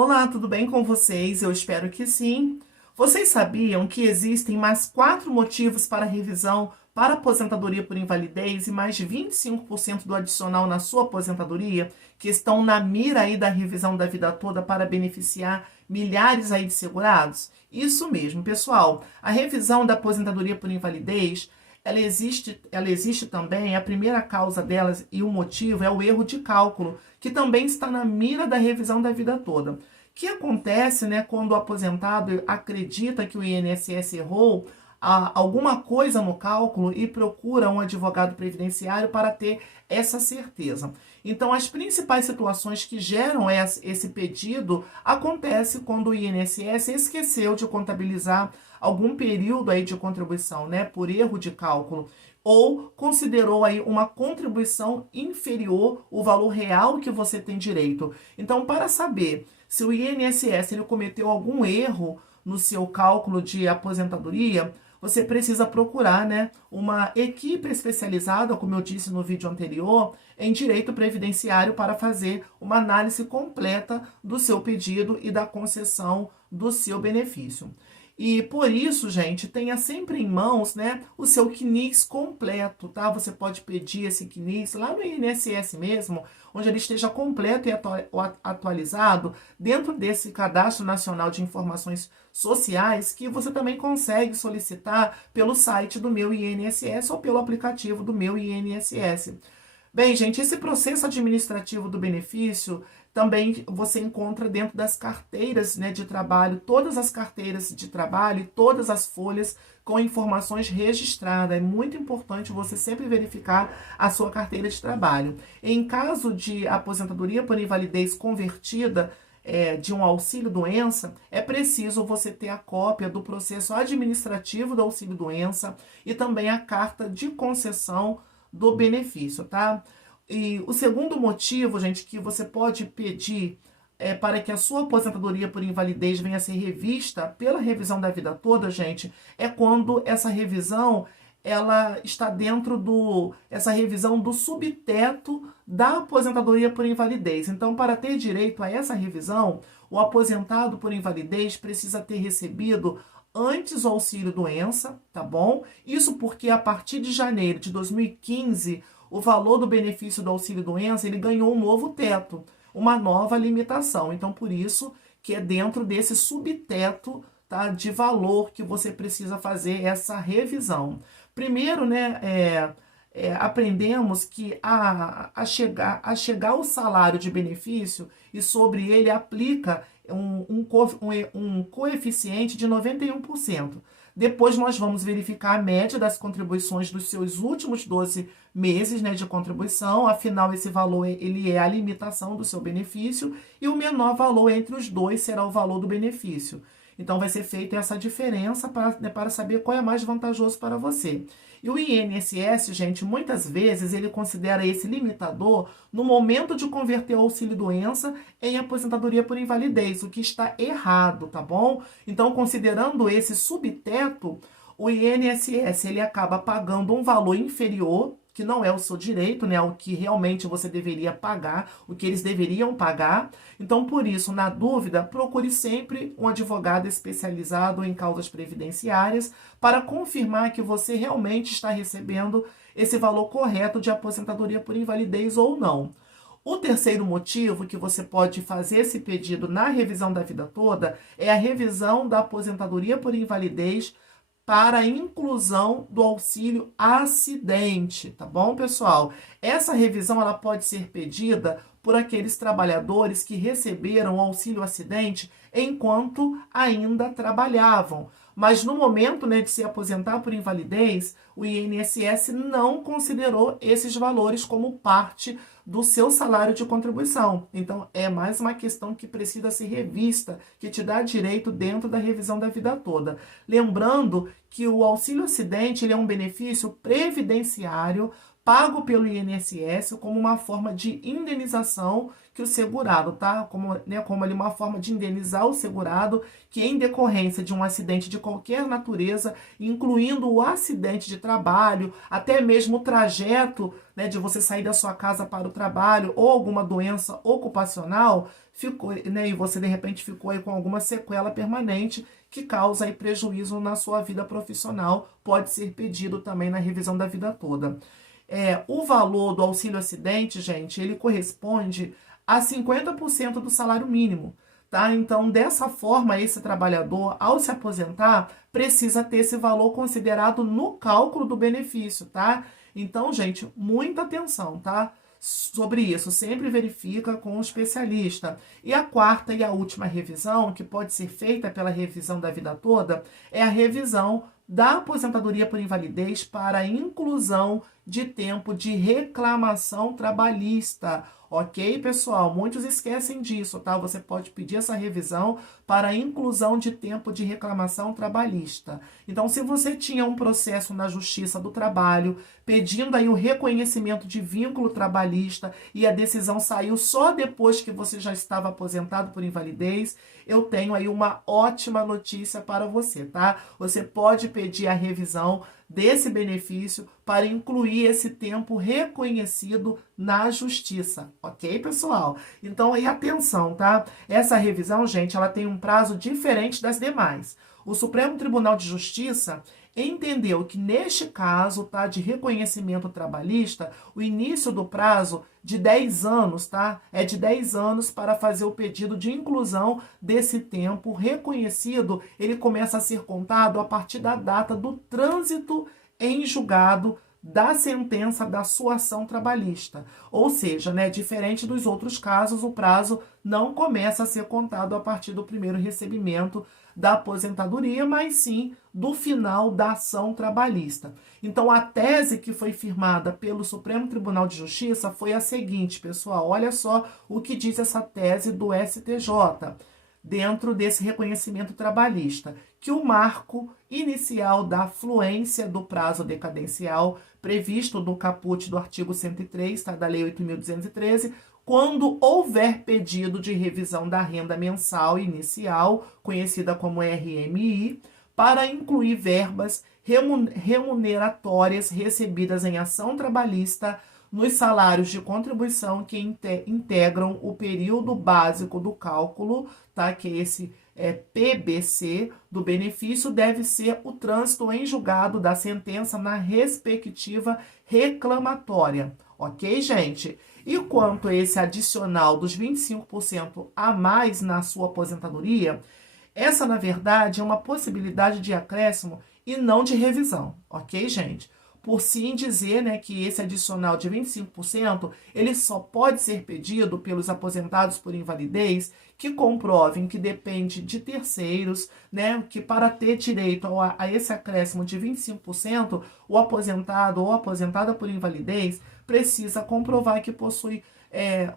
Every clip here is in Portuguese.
Olá, tudo bem com vocês? Eu espero que sim. Vocês sabiam que existem mais 4 motivos para revisão para aposentadoria por invalidez e mais de 25% do adicional na sua aposentadoria que estão na mira aí da revisão da vida toda para beneficiar milhares aí de segurados? Isso mesmo, pessoal. A revisão da aposentadoria por invalidez ela existe também, a primeira causa delas e o motivo é o erro de cálculo, que também está na mira da revisão da vida toda. O que acontece, né, quando o aposentado acredita que o INSS errou alguma coisa no cálculo e procura um advogado previdenciário para ter essa certeza. Então, as principais situações que geram esse pedido acontece quando o INSS esqueceu de contabilizar algum período aí de contribuição, né, por erro de cálculo, ou considerou aí uma contribuição inferior ao valor real que você tem direito. Então, para saber se o INSS ele cometeu algum erro no seu cálculo de aposentadoria, você precisa procurar, né, uma equipe especializada, como eu disse no vídeo anterior, em direito previdenciário para fazer uma análise completa do seu pedido e da concessão do seu benefício. E por isso, gente, tenha sempre em mãos, né, o seu CNIS completo, tá? Você pode pedir esse CNIS lá no INSS mesmo, onde ele esteja completo e atualizado dentro desse Cadastro Nacional de Informações Sociais, que você também consegue solicitar pelo site do Meu INSS ou pelo aplicativo do Meu INSS. Bem, gente, esse processo administrativo do benefício também você encontra dentro das carteiras, né, de trabalho, todas as carteiras de trabalho e todas as folhas com informações registradas. É muito importante você sempre verificar a sua carteira de trabalho. Em caso de aposentadoria por invalidez convertida, de um auxílio-doença, é preciso você ter a cópia do processo administrativo do auxílio-doença e também a carta de concessão do benefício, tá? E o segundo motivo, gente, que você pode pedir para que a sua aposentadoria por invalidez venha a ser revista pela revisão da vida toda, gente, é quando essa revisão ela está essa revisão do subteto da aposentadoria por invalidez. Então, para ter direito a essa revisão, o aposentado por invalidez precisa ter recebido antes o auxílio-doença, tá bom? Isso porque a partir de janeiro de 2015, o valor do benefício do auxílio-doença, ele ganhou um novo teto, uma nova limitação. Então, por isso que é dentro desse subteto, tá, de valor que você precisa fazer essa revisão. Primeiro, né, aprendemos que a chegar o salário de benefício e sobre ele aplica um coeficiente de 91%. Depois nós vamos verificar a média das contribuições dos seus últimos 12 meses, né, de contribuição. Afinal, esse valor ele é a limitação do seu benefício e o menor valor entre os dois será o valor do benefício. Então, vai ser feita essa diferença para saber qual é mais vantajoso para você. E o INSS, gente, muitas vezes ele considera esse limitador no momento de converter o auxílio-doença em aposentadoria por invalidez, o que está errado, tá bom? Então, considerando esse subteto, o INSS ele acaba pagando um valor inferior, que não é o seu direito, né, o que realmente você deveria pagar, o que eles deveriam pagar. Então, por isso, na dúvida, procure sempre um advogado especializado em causas previdenciárias para confirmar que você realmente está recebendo esse valor correto de aposentadoria por invalidez ou não. O terceiro motivo que você pode fazer esse pedido na revisão da vida toda é a revisão da aposentadoria por invalidez para a inclusão do auxílio acidente, tá bom, pessoal? Essa revisão ela pode ser pedida por aqueles trabalhadores que receberam o auxílio acidente enquanto ainda trabalhavam. Mas no momento, né, de se aposentar por invalidez, o INSS não considerou esses valores como parte do seu salário de contribuição. Então, é mais uma questão que precisa ser revista, que te dá direito dentro da revisão da vida toda. Lembrando que o auxílio acidente ele é um benefício previdenciário pago pelo INSS como uma forma de indenização que o segurado, tá? Como ali uma forma de indenizar o segurado que em decorrência de um acidente de qualquer natureza, incluindo o acidente de trabalho, até mesmo o trajeto, né, de você sair da sua casa para o trabalho ou alguma doença ocupacional, ficou, né, e você de repente ficou aí com alguma sequela permanente que causa aí prejuízo na sua vida profissional, pode ser pedido também na revisão da vida toda. O valor do auxílio acidente, gente, ele corresponde a 50% do salário mínimo, tá? Então, dessa forma, esse trabalhador, ao se aposentar, precisa ter esse valor considerado no cálculo do benefício, tá? Então, gente, muita atenção, tá? Sobre isso, sempre verifica com o especialista. E a quarta e a última revisão, que pode ser feita pela revisão da vida toda, é a revisão da aposentadoria por invalidez para inclusão de tempo de reclamação trabalhista. Ok, pessoal? Muitos esquecem disso, tá? Você pode pedir essa revisão para inclusão de tempo de reclamação trabalhista. Então, se você tinha um processo na Justiça do Trabalho pedindo aí o reconhecimento de vínculo trabalhista e a decisão saiu só depois que você já estava aposentado por invalidez, eu tenho aí uma ótima notícia para você, tá? Você pode pedir a revisão desse benefício para incluir esse tempo reconhecido na justiça, ok, pessoal? Então, aí, atenção, tá? Essa revisão, gente, ela tem um prazo diferente das demais. O Supremo Tribunal de Justiça entendeu que, neste caso, tá, de reconhecimento trabalhista, o início do prazo de 10 anos, tá? É de 10 anos para fazer o pedido de inclusão desse tempo reconhecido, ele começa a ser contado a partir da data do trânsito em julgado da sentença da sua ação trabalhista. Ou seja, né, diferente dos outros casos, o prazo não começa a ser contado a partir do primeiro recebimento da aposentadoria, mas sim do final da ação trabalhista. Então, a tese que foi firmada pelo Supremo Tribunal de Justiça foi a seguinte, pessoal, olha só o que diz essa tese do STJ, dentro desse reconhecimento trabalhista, que o marco inicial da fluência do prazo decadencial, previsto no caput do artigo 103, tá, da Lei 8.213, quando houver pedido de revisão da renda mensal inicial, conhecida como RMI, para incluir verbas remuneratórias recebidas em ação trabalhista nos salários de contribuição que integram o período básico do cálculo, tá? Que esse PBC do benefício deve ser o trânsito em julgado da sentença na respectiva reclamatória. Ok, gente? E quanto a esse adicional dos 25% a mais na sua aposentadoria, essa, na verdade, é uma possibilidade de acréscimo e não de revisão, ok, gente? Por sim dizer, né, que esse adicional de 25%, ele só pode ser pedido pelos aposentados por invalidez que comprovem que depende de terceiros, né, que para ter direito a esse acréscimo de 25%, o aposentado ou aposentada por invalidez precisa comprovar que possui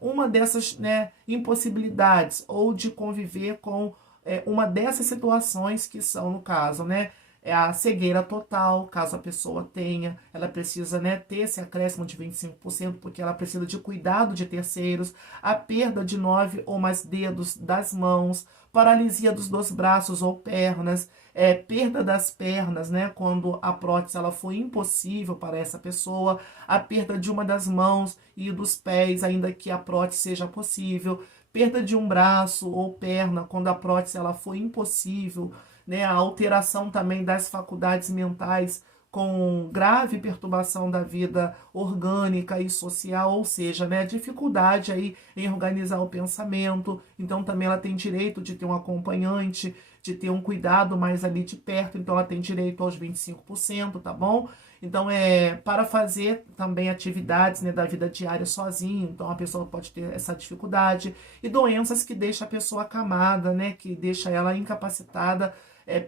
uma dessas, né, impossibilidades ou de conviver com uma dessas situações que são, no caso, né, é a cegueira total, caso a pessoa tenha, ela precisa, né, ter esse acréscimo de 25%, porque ela precisa de cuidado de terceiros, a perda de 9 ou mais dedos das mãos, paralisia dos 2 braços ou pernas, perda das pernas, né, quando a prótese ela foi impossível para essa pessoa, a perda de uma das mãos e dos pés, ainda que a prótese seja possível, perda de um braço ou perna, quando a prótese ela foi impossível, né, a alteração também das faculdades mentais com grave perturbação da vida orgânica e social, ou seja, né, dificuldade aí em organizar o pensamento. Então também ela tem direito de ter um acompanhante, de ter um cuidado mais ali de perto, então ela tem direito aos 25%, tá bom? Então, para fazer também atividades, né, da vida diária sozinho, então a pessoa pode ter essa dificuldade, e doenças que deixam a pessoa acamada, né, que deixa ela incapacitada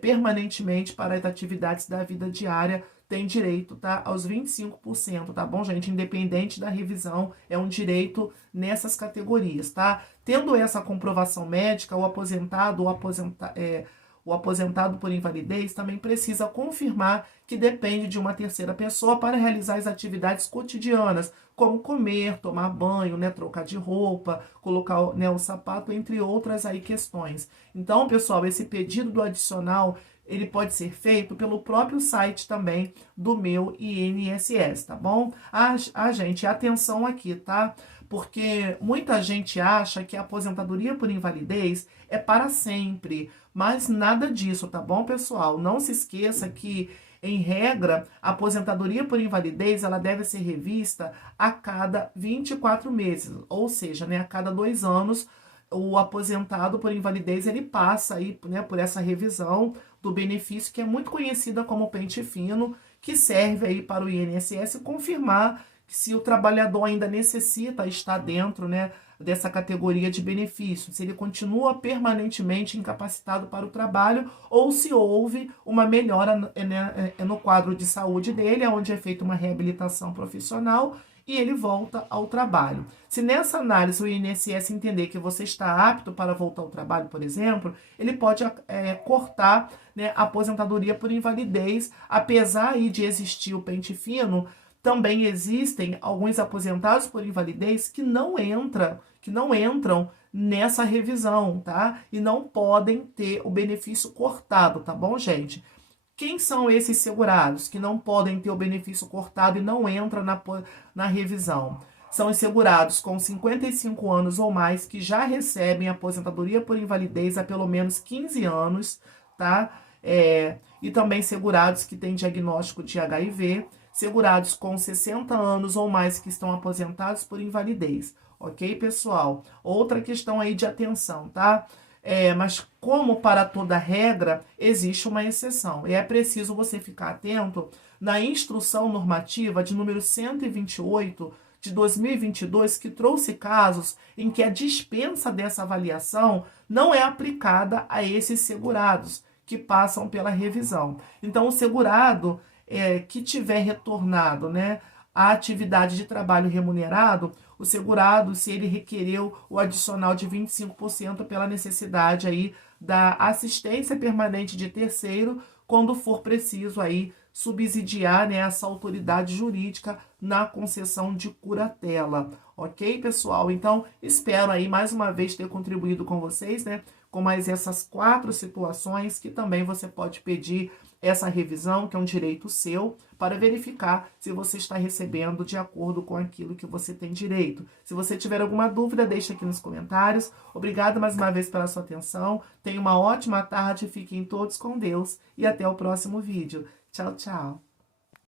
permanentemente para as atividades da vida diária, tem direito, tá, aos 25%, tá bom, gente? Independente da revisão, é um direito nessas categorias, tá? Tendo essa comprovação médica, o aposentado ou o aposentado por invalidez também precisa confirmar que depende de uma terceira pessoa para realizar as atividades cotidianas, como comer, tomar banho, né, trocar de roupa, colocar, né, o sapato, entre outras aí questões. Então, pessoal, esse pedido do adicional, ele pode ser feito pelo próprio site também do meu INSS, tá bom? Gente, atenção aqui, tá? porque muita gente acha que a aposentadoria por invalidez é para sempre, mas nada disso, tá bom, pessoal? Não se esqueça que, em regra, a aposentadoria por invalidez ela deve ser revista a cada 24 meses, ou seja, né, a cada 2 anos, o aposentado por invalidez ele passa aí, né, por essa revisão do benefício que é muito conhecida como pente fino, que serve aí para o INSS confirmar se o trabalhador ainda necessita estar dentro, né, dessa categoria de benefício, se ele continua permanentemente incapacitado para o trabalho ou se houve uma melhora, né, no quadro de saúde dele, onde é feita uma reabilitação profissional e ele volta ao trabalho. Se nessa análise o INSS entender que você está apto para voltar ao trabalho, por exemplo, ele pode cortar, né, a aposentadoria por invalidez, apesar aí de existir o pente fino. Também existem alguns aposentados por invalidez que não entram nessa revisão, tá? E não podem ter o benefício cortado, tá bom, gente? Quem são esses segurados que não podem ter o benefício cortado e não entram na revisão? São os segurados com 55 anos ou mais que já recebem aposentadoria por invalidez há pelo menos 15 anos, tá? E também segurados que têm diagnóstico de HIV, segurados com 60 anos ou mais que estão aposentados por invalidez, ok, pessoal? Outra questão aí de atenção, tá? Mas como para toda regra, existe uma exceção. E é preciso você ficar atento na instrução normativa de número 128 de 2022, que trouxe casos em que a dispensa dessa avaliação não é aplicada a esses segurados que passam pela revisão. Então, o segurado que tiver retornado, né, à atividade de trabalho remunerado, o segurado, se ele requereu o adicional de 25% pela necessidade aí da assistência permanente de terceiro, quando for preciso aí subsidiar, né, essa autoridade jurídica na concessão de curatela, ok, pessoal? Então, espero aí mais uma vez ter contribuído com vocês, né, com mais essas 4 situações que também você pode pedir essa revisão, que é um direito seu, para verificar se você está recebendo de acordo com aquilo que você tem direito. Se você tiver alguma dúvida, deixa aqui nos comentários. Obrigada mais uma vez pela sua atenção. Tenha uma ótima tarde, fiquem todos com Deus e até o próximo vídeo. Tchau, tchau.